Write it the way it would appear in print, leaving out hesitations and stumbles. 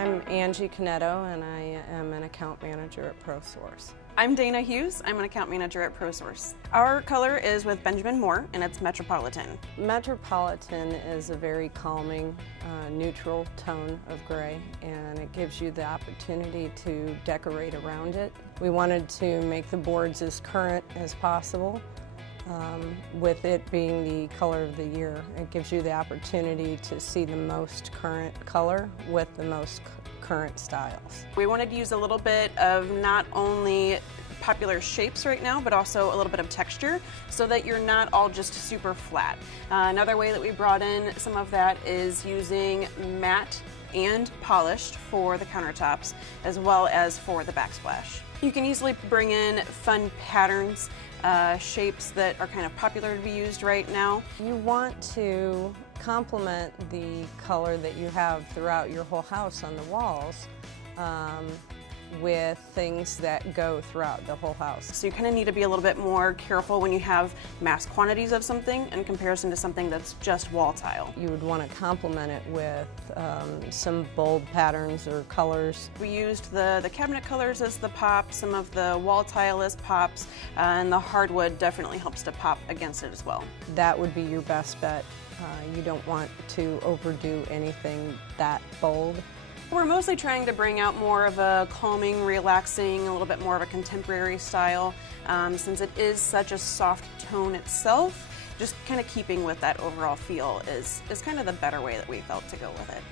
I'm Angie Canetto, and I am an account manager at ProSource. I'm Dana Hughes. I'm an account manager at ProSource. Our color is with Benjamin Moore, and it's Metropolitan. Metropolitan is a very calming, neutral tone of gray, and it gives you the opportunity to decorate around it. We wanted to make the boards as current as possible. With it being the color of the year, it gives you the opportunity to see the most current color with the most current styles. We wanted to use a little bit of not only popular shapes right now, but also a little bit of texture so that you're not all just super flat. Another way that we brought in some of that is using matte and polished for the countertops as well as for the backsplash. You can easily bring in fun patterns, shapes that are kind of popular to be used right now. You want to complement the color that you have throughout your whole house on the walls with things that go throughout the whole house. So you kind of need to be a little bit more careful when you have mass quantities of something in comparison to something that's just wall tile. You would want to complement it with some bold patterns or colors. We used the cabinet colors as the pop, some of the wall tile as pops, and the hardwood definitely helps to pop against it as well. That would be your best bet. You don't want to overdo anything that bold. We're mostly trying to bring out more of a calming, relaxing, a little bit more of a contemporary style. Since it is such a soft tone itself, just kind of keeping with that overall feel is kind of the better way that we felt to go with it.